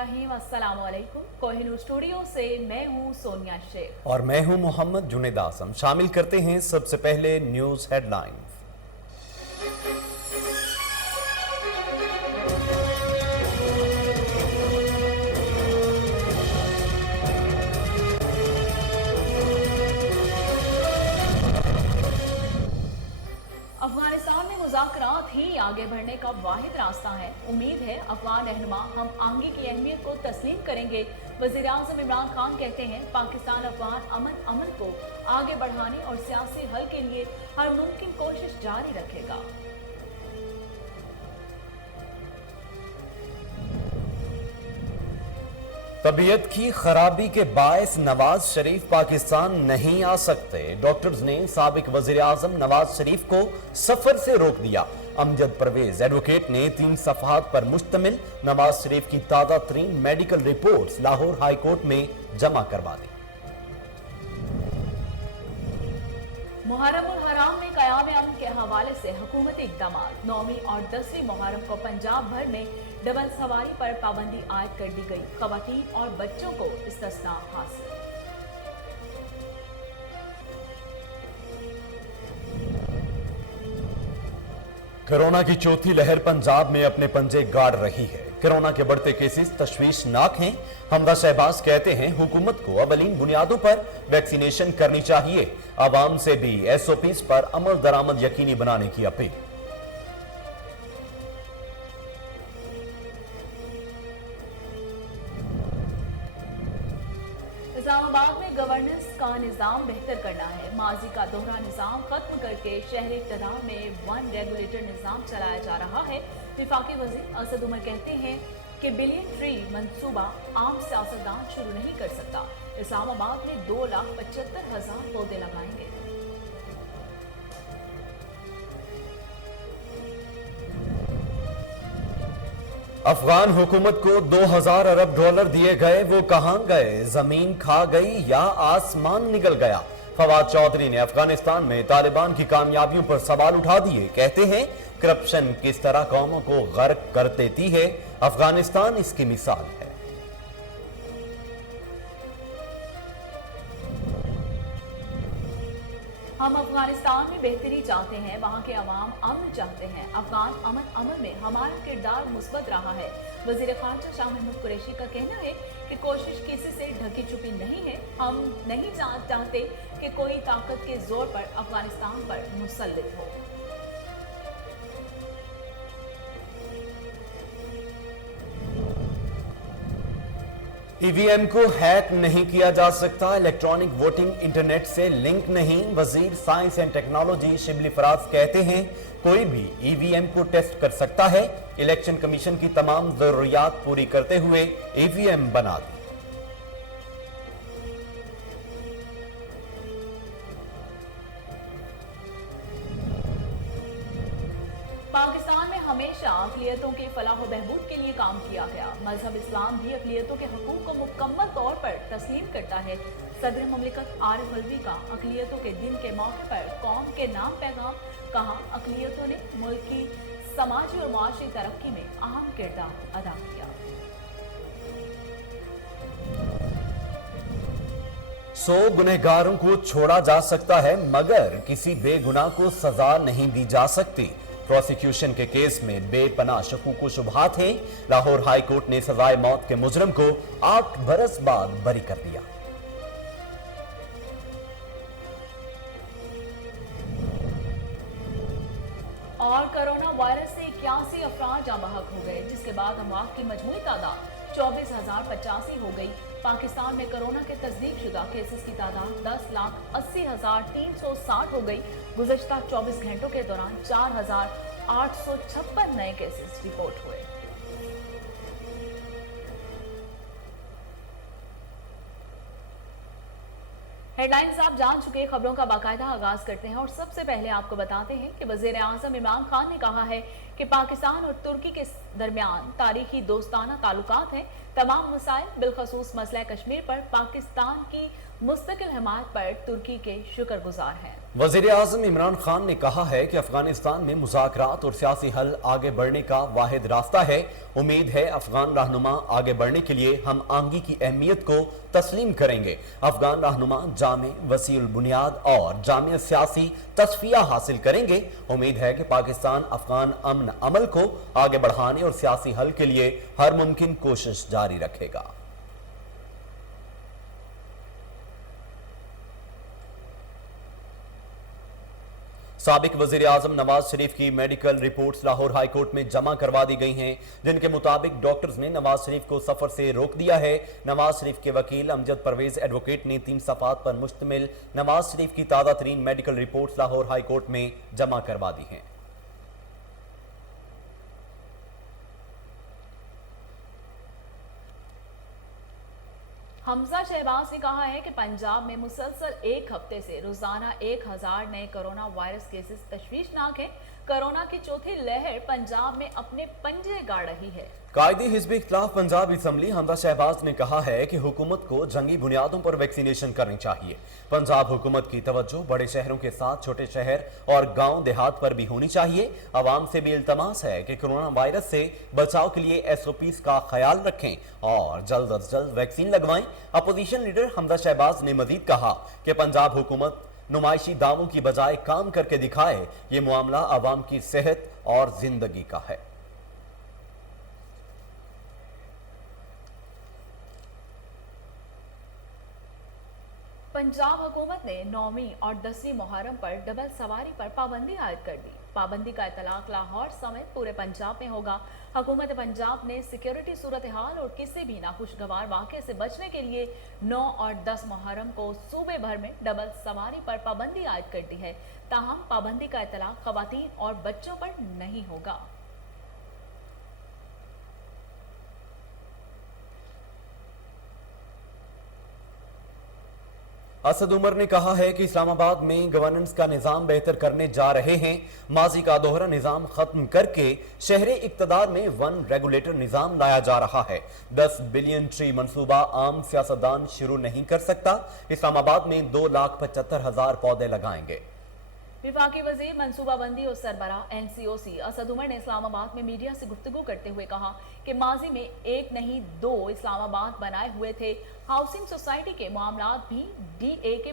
बिस्मिल्लाहिर्रहमानिर्रहीम। अस्सलाम वालेकुम। कोहिनूर स्टूडियो से मैं हूँ सोनिया शेख और मैं हूँ मोहम्मद जुनेद आसम। शामिल करते हैं सबसे पहले न्यूज हेडलाइंस। अफगानिस्तान में मुज़ाकरात ही आगे बढ़ने का वाहिद रास्ता है। उम्मीद है अफगान रहनुमा हम आगे की अहमियत को तस्लीम करेंगे। वज़ीर आज़म इमरान खान कहते हैं पाकिस्तान अफगान अमन को आगे बढ़ाने और सियासी हल के लिए हर मुमकिन कोशिश जारी रखेगा। तबीयत की खराबी के बायस नवाज शरीफ पाकिस्तान नहीं आ सकते। डॉक्टर्स ने साबिक वज़ीर आज़म नवाज शरीफ को सफर से रोक दिया। अमजद परवेज एडवोकेट ने 3 सफ़हात पर मुश्तमिल नवाज शरीफ की ताज़ा तरीन medical reports Lahore high court में जमा करवा दी। मुहर्रम उल हराम में क़याम अमन के हवाले से हुकूमती इक़दाम। 9वीं और 10वीं मुहर्रम को पंजाब भर में डबल सवारी पर पाबंदी आयद कर दी गई। ख़वातीन और बच्चों को इस्तिस्ना हासिल। कोरोना की चौथी लहर पंजाब में अपने पंजे गाड़ रही है। कोरोना के बढ़ते केसेस तशवीशनाक हैं। हमदा शहबाज कहते हैं हुकूमत को अवलीन बुनियादों पर वैक्सीनेशन करनी चाहिए। आवाम से भी SOPs पर अमल दरामद यकीनी बनाने की अपील। इस्लामाबाद में गवर्नेंस का निज़ाम बेहतर करना है। माजी का दोहरा निज़ाम खत्म करके शहरी इक़्तिदार में 1 रेगुलेटर निज़ाम चलाया जा रहा है। विफाकी वज़ीर असद उमर कहते हैं कि बिलियन ट्री मंसूबा आम सियासतदान शुरू नहीं कर सकता। इस्लामाबाद में 2,75,000 पौधे लगाएंगे। अफगान हुकूमत को 2000 अरब डॉलर दिए गए, वो कहां गए? जमीन खा गई या आसमान निकल गया? फवाद चौधरी ने अफगानिस्तान में तालिबान की कामयाबियों पर सवाल उठा दिए। कहते हैं करप्शन किस तरह कौमों को गर्क कर देती है, अफगानिस्तान इसकी मिसाल है। हम अफगानिस्तान में बेहतरी चाहते हैं, वहाँ के अवाम अमन चाहते हैं। अफगान अमन में हमारा किरदार मुस्बत रहा है। वज़ीर ख़ारजा शाह महमूद कुरैशी का कहना है कि कोशिश किसी से ढकी छुपी नहीं है। हम नहीं चाहते कि कोई ताकत के जोर पर अफगानिस्तान पर मुसल्लित हो। EVM को हैक नहीं किया जा सकता। इलेक्ट्रॉनिक वोटिंग इंटरनेट से लिंक नहीं। वजीर science and technology Shibli Faraz कहते हैं कोई भी EVM को टेस्ट कर सकता है। इलेक्शन कमीशन की तमाम जरूरियात पूरी करते हुए EVM बना दी। पाकिस्तान में हमेशा अक़लियतों के फलाह व बहबूद के लिए काम किया गया। मजहब इस्लाम भी अक़लियतों के हुकूक को मुकम्मल तौर पर तस्लीम करता है। सदर मुमलिकत आरिफ अलवी का अक़लियतों के दिन के मौके पर कौम के नाम पैगाम। कहा अक़लियतों ने मुल्क की समाजी और मुआशी तरक्की में अहम किरदार अदा किया। 100 गुनहगारों को छोड़ा जा सकता है मगर किसी बेगुनाह को सजा नहीं दी जा सकती। प्रोसिक्यूशन के केस में बेपनाह शकूक शुबहात हैं। लाहौर हाई कोर्ट ने सजाए मौत के मुजरम को 8 बरस बाद बरी कर दिया। और कोरोना वायरस से 81 अफराद जाँ बहक हो गए, जिसके बाद अमवात की मजमूई तादाद 24,085 हो गई। पाकिस्तान में कोरोना के तस्दीक शुदा केसेस की तादाद 10,80,360 हो गई। गुज़श्ता 24 घंटों के दौरान 4,856 नए केसेस रिपोर्ट हुए। हेडलाइंस आप जान चुके। खबरों का बाकायदा आगाज करते हैं और सबसे पहले आपको बताते हैं कि वज़ीर आज़म इमरान खान ने कहा है कि पाकिस्तान और तुर्की के दरमियान तारीखी दोस्ताना ताल्लुकात हैं। तमाम मसाइल बिलखसूस मसला कश्मीर पर पाकिस्तान की मुस्तकिल हिमायत पर तुर्की के शुक्रगुजार हैं। वज़ीर आज़म इमरान खान ने कहा है कि अफगानिस्तान में मुज़ाकरात और सियासी हल आगे बढ़ने का वाहिद रास्ता है। उम्मीद है अफगान रहनुमा आगे बढ़ने के लिए हम आंगी की अहमियत को तस्लीम करेंगे। अफगान रहनुमा जामे वसीउल बुनियाद और जामे सियासी तस्फिया हासिल करेंगे। उम्मीद है कि पाकिस्तान अफगान अमन अमल को आगे बढ़ाने और सियासी हल के लिए हर मुमकिन कोशिश जारी रखेगा। साबिक वज़ीर आज़म नवाज शरीफ की medical reports Lahore high court में जमा करवा दी गई हैं, जिनके मुताबिक डॉक्टर्स ने नवाज शरीफ को सफर से रोक दिया है। नवाज शरीफ के वकील अमजद परवेज एडवोकेट ने 3 सफ़ात पर मुश्तमिल नवाज शरीफ की ताज़ा तरीन medical reports Lahore high court में जमा करवा दी हैं। हमजा शहबाज ने कहा है कि पंजाब में मुसलसल एक हफ्ते से रोजाना 1000 नए कोरोना वायरस केसेस तशवीशनाक हैं। कोरोना की चौथी लहर पंजाब में अपने पंजे गाड़ रही है। कायदी हिज़्ब इख्तिलाफ पंजाब असम्बली हमजा शहबाज ने कहा है कि हुकूमत को जंगी बुनियादों पर वैक्सीनेशन करनी चाहिए। पंजाब हुकूमत की तवज्जो बड़े शहरों के साथ छोटे शहर और गांव देहात पर भी होनी चाहिए। आवाम से भी इल्तमास है कि कोरोना वायरस से बचाव के लिए SOPs का ख्याल रखें और जल्द अज जल्द वैक्सीन लगवाएं। अपोजिशन लीडर हमजा शहबाज ने मजीद कहा कि पंजाब हुकूमत नुमाइशी दावों की बजाय काम करके दिखाए। ये मामला आवाम की सेहत और जिंदगी का है। पंजाब हुकूमत ने 9वीं और 10वीं मुहर्रम पर डबल सवारी पर पाबंदी आयद कर दी। पाबंदी का इतलाक लाहौर समेत पूरे पंजाब में होगा। हुकूमत पंजाब ने सिक्योरिटी सूरत हाल और किसी भी नाखुशगवार वाक़े से बचने के लिए 9 और 10 मुहर्रम को सूबे भर में डबल सवारी पर पाबंदी आयद कर दी है। ताहम पाबंदी का इतलाक खवातीन और बच्चों पर नहीं होगा। असद उमर ने कहा है कि इस्लामाबाद में गवर्नेंस का निज़ाम बेहतर करने जा रहे हैं। माजी का दोहरा निज़ाम खत्म करके शहरी इक़्तिदार में 1 रेगुलेटर निज़ाम लाया जा रहा है। 10 बिलियन ट्री मनसूबा आम सियासतदान शुरू नहीं कर सकता। इस्लामाबाद में 2,75,000 पौधे लगाएंगे। विफाकी वजीर मनसूबाबंदी और सरबराह NCOC असद उमर ने इस्लामाबाद में मीडिया से गुफ्तगू करते हुए कहा कि माजी में 1 नहीं 2 इस्लामाबाद बनाए हुए थे। हाउसिंग सोसाइटी के मामलात भी DA के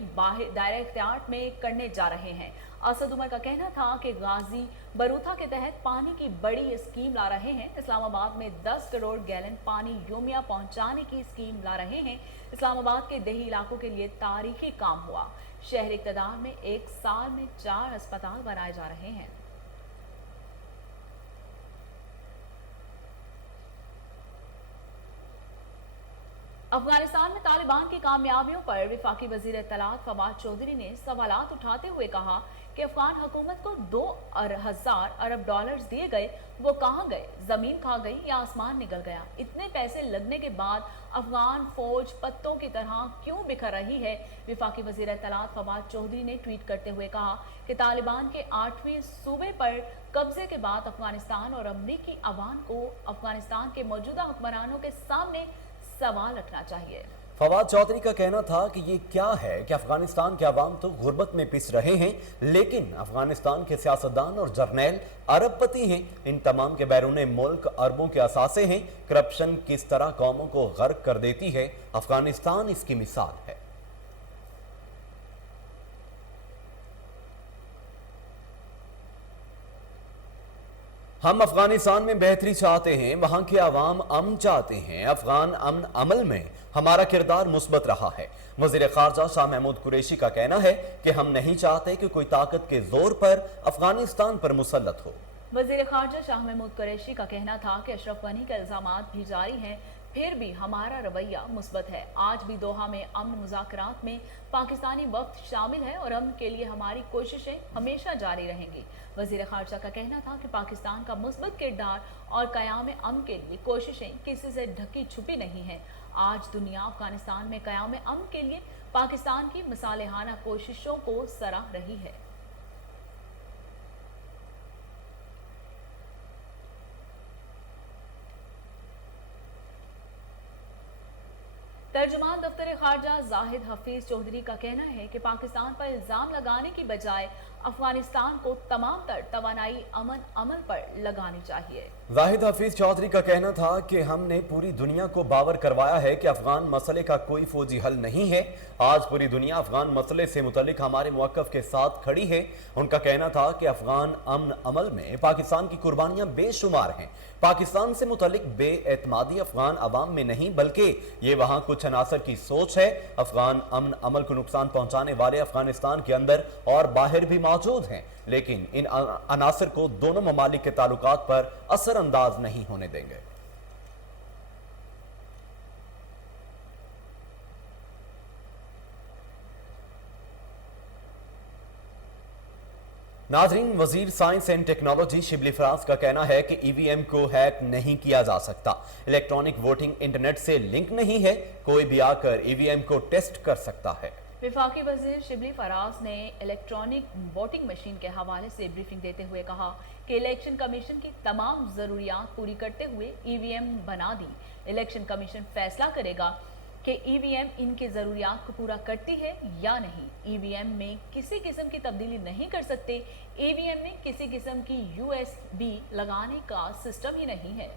दायरे इख्तियार में करने जा रहे हैं। असद उमर का कहना था कि गाजी बरूथा के तहत पानी की बड़ी स्कीम ला रहे हैं। इस्लामाबाद में 10 करोड़ गैलन पानी योमिया पहुंचाने की स्कीम ला रहे हैं। इस्लामाबाद के देही इलाकों के लिए तारीखी काम हुआ। शहरी इक़्तिदार में 1 साल में 4 अस्पताल बनाए जा रहे हैं। अफगानिस्तान में तालिबान की कामयाबियों पर वफाकी वजीर इत्तलात फवाद चौधरी ने सवालात उठाते हुए कहा कि अफगान हुकूमत को 2,000 अरब डॉलर्स दिए गए, वो कहाँ गए? जमीन खा गई या आसमान निकल गया? इतने पैसे लगने के बाद अफगान फौज पत्तों की तरह क्यों बिखर रही है? वफाकी वजीर इत्तलात फवाद चौधरी ने ट्वीट करते हुए कहा कि तालिबान के 8वें सूबे पर कब्जे के बाद अफगानिस्तान और अमरीकी अवाम को अफगानिस्तान के मौजूदा हुक्मरानों के सामने सवाल रखना चाहिए। फवाद चौधरी का कहना था कि ये क्या है कि अफगानिस्तान के अवाम तो गुर्बत में पिस रहे हैं, लेकिन अफगानिस्तान के सियासतदान और जर्नैल अरबपति हैं। इन तमाम के बैरून मुल्क अरबों के असासे हैं। करप्शन किस तरह कौमों को गर्क कर देती है, अफगानिस्तान इसकी मिसाल है। हम अफगानिस्तान में बेहतरी चाहते हैं, वहां के अवाम अमन चाहते हैं। अफगान अमन अमल में हमारा किरदार मुस्बत रहा है। वज़ीर ख़ारजा शाह महमूद कुरैशी का कहना है कि हम नहीं चाहते कि कोई ताकत के जोर पर अफगानिस्तान पर मुसल्लत हो। वज़ीर ख़ारजा शाह महमूद कुरैशी का कहना था कि अशरफ गनी के इल्ज़ामात भी जारी हैं, फिर भी हमारा रवैया मुस्बत है। आज भी दोहा में अमन मुज़ाकरात में पाकिस्तानी वफ्द शामिल है और अमन के लिए हमारी कोशिशें हमेशा जारी रहेंगी। वज़ीर ख़ारजा का कहना था कि पाकिस्तान का मुस्बत किरदार और क़याम अमन के लिए कोशिशें किसी से ढकी छुपी नहीं हैं। आज दुनिया अफगानिस्तान में क़याम अमन के लिए पाकिस्तान की मिसालेहाना कोशिशों को सराह रही है। तर्जुमान दफ्तर खारजा जाहिद हफीज चौधरी का कहना है कि पाकिस्तान पर इल्जाम लगाने की बजाय अफगानिस्तान को तमाम तर तवानाई अमल पर लगानी चाहिए। जाहिद हफीज चौधरी का कहना था कि हमने पूरी दुनिया को बावर करवाया है कि अफगान मसले का कोई फौजी हल नहीं है। आज पूरी दुनिया अफगान मसले से मुतल्लिक हमारे मौक़िफ़ के साथ खड़ी है। उनका कहना था कि अफगान अमन अमल में पाकिस्तान की कुर्बानियां बेशुमार हैं। पाकिस्तान से मुतल्लिक बेएतमादी अफगान अवाम में नहीं बल्कि ये वहां कुछ अनासर की सोच है। अफगान अमन अमल को नुकसान पहुंचाने वाले अफगानिस्तान के अंदर और बाहर भी मौजूद हैं, लेकिन इन अनासर को दोनों ममालिक के ताल्लुकात पर असरअंदाज नहीं होने देंगे। नाजरीन, वजीर science and technology Shibli Faraz का कहना है कि ईवीएम को हैक नहीं किया जा सकता। इलेक्ट्रॉनिक वोटिंग इंटरनेट से लिंक नहीं है, कोई भी आकर ईवीएम को टेस्ट कर सकता है। विफाकी वजीर शिबली फराज ने इलेक्ट्रॉनिक वोटिंग मशीन के हवाले से ब्रीफिंग देते हुए कहा कि इलेक्शन कमीशन की तमाम जरूरियात पूरी करते हुए ईवीएम बना दी। इलेक्शन कमीशन फैसला करेगा कि ईवीएम इनकी जरूरियात को पूरा करती है या नहीं। ईवीएम में किसी किस्म की तब्दीली नहीं कर सकते। ईवीएम में किसी किस्म की यूएसबी लगाने का सिस्टम ही नहीं है।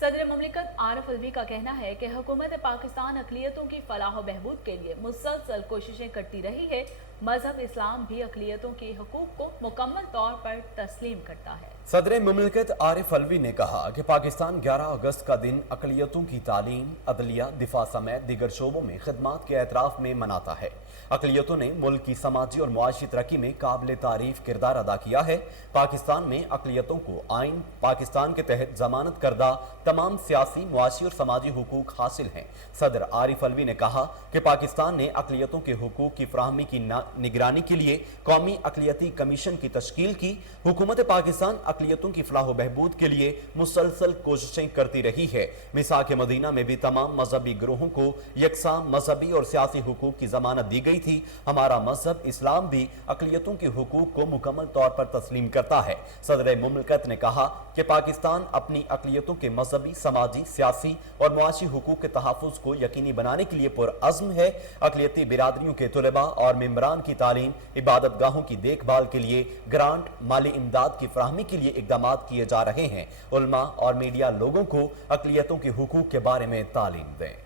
सदर मुमलिकत आरिफ अलवी का कहना है कि हुकूमत पाकिस्तान अक़लियतों की फलाह व बहबूद के लिए मुसलसल कोशिशें करती रही है। मजहब इस्लाम भी अक़लियतों के हुकूक को मुकम्मल तौर पर तस्लीम करता है। सदर मुमलिकत आरिफ अलवी ने कहा कि पाकिस्तान 11 अगस्त का दिन अक़लियतों की तालीम, अदलिया, दिफा समेत दीगर शोबों में खिदमात के एतराफ़ में मनाता है। अक़लियतों ने मुल्क की समाजी और मुआशी तरक्की में काबिल तारीफ किरदार अदा किया है। पाकिस्तान में अक़लियतों को आइन पाकिस्तान के तहत जमानत करदा तमाम सियासी, मुआशी और समाजी हुकूक हासिल हैं। सदर आरिफ अलवी ने कहा कि पाकिस्तान ने अक़लियतों के हुकूक की फराहमी की निगरानी के लिए कौमी अक़लियती कमीशन की तश्कील की। हुकूमत पाकिस्तान अक़लियतों की फलाह व बहबूद के लिए मुसलसल कोशिशें करती रही है। मिसाक मदीना में भी तमाम मजहबी ग्रोहों को यकसा मजहबी और सियासी हुकूक की जमानत दी गई थी। हमारा मजहब इस्लाम भी अक़लियतों के हुकूक को मुकम्मल तौर पर तस्लीम करता है। सदर मुमलिकत ने कहा कि पाकिस्तान अपनी अक़लियतों के मजहबी, समाजी, सियासी और मुआशी हुकूक के तहफ़्फ़ुज़ को यकीनी बनाने के लिए पुरअज़्म है। अक़लियती बिरादरियों के तुलबा और मेंबरान की तालीम, इबादत गाहों की देखभाल के लिए ग्रांट, माली इमदाद की फराहमी के लिए इक़दामात किए जा रहे हैं। उलमा और मीडिया लोगों को अक़लियतों के हुकूक के बारे में तालीम दें।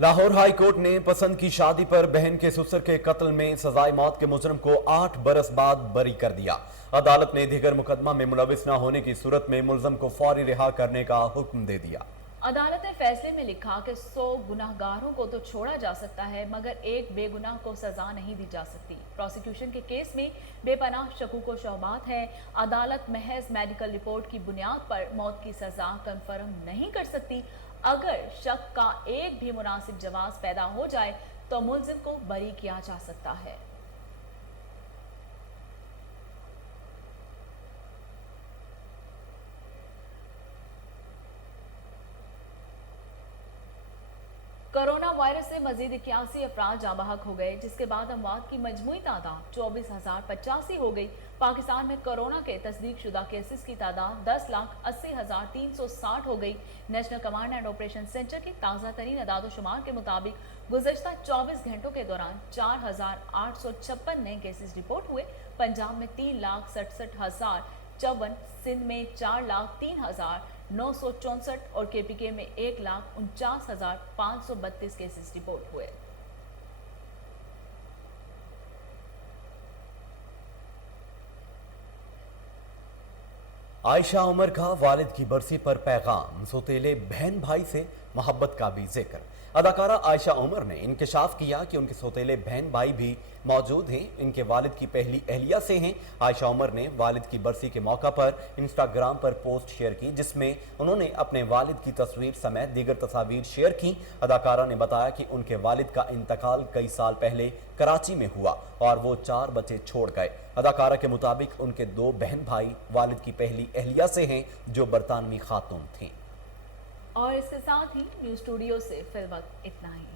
लाहौर हाई कोर्ट ने पसंद की शादी पर बहन के ससुर के कत्ल में सजाए मौत के मुजरम को 8 बरस बाद बरी कर दिया। अदालत ने दीगर मुकदमा में मुलविस न होने की सूरत में मुलजम को फौरी रिहा करने का हुक्म दे दिया। अदालत ने फैसले में लिखा कि 100 गुनाहगारों को तो छोड़ा जा सकता है मगर एक बेगुनाह को सजा नहीं दी जा सकती। प्रोसिक्यूशन के केस में बेपनाह शकूक व शुबहात है। अदालत महज मेडिकल रिपोर्ट की बुनियाद पर मौत की सजा कंफर्म नहीं कर सकती। अगर शक का एक भी मुनासिब जवाब पैदा हो जाए तो मुलजिम को बरी किया जा सकता है। कोरोना वायरस से मजीद 81 अफराद जाँ बहक हो गए, जिसके बाद अमवात की मजमूई तादाद 24,085 हो गई। पाकिस्तान में कोरोना के तस्दीक शुदा केसेस की तादाद 10,80,360 हो गई। National command and operation centre की ताज़ा तरीन अदाद-ओ-शुमार के मुताबिक गुज़श्ता 24 घंटों के दौरान 4,856 नए केसेस रिपोर्ट हुए। पंजाब में 3,67,054, सिंध में 4,03,964 और KPK में 1,49,532 केसेस रिपोर्ट हुए। आयशा उमर का वालिद की बरसी पर पैगाम, सौतेले बहन भाई से मोहब्बत का भी जिक्र। अदाकारा आयशा उमर ने इंकशाफ किया कि उनके सौतेले बहन भाई भी मौजूद हैं। इनके वालिद की पहली अहलिया से हैं। आयशा उमर ने वालिद की बरसी के मौका पर इंस्टाग्राम पर पोस्ट शेयर की, जिसमें उन्होंने अपने वालिद की तस्वीर समेत दीगर तस्वीर शेयर की। अदाकारा ने बताया कि उनके वालिद का इंतकाल कई साल पहले कराची में हुआ और वो 4 बच्चे छोड़ गए। अदाकारा के मुताबिक उनके 2 बहन भाई वालिद की पहली अहलिया से हैं जो बरतानवी खातून थीं। और इसके साथ ही न्यूज़ स्टूडियो से फिलहाल इतना ही।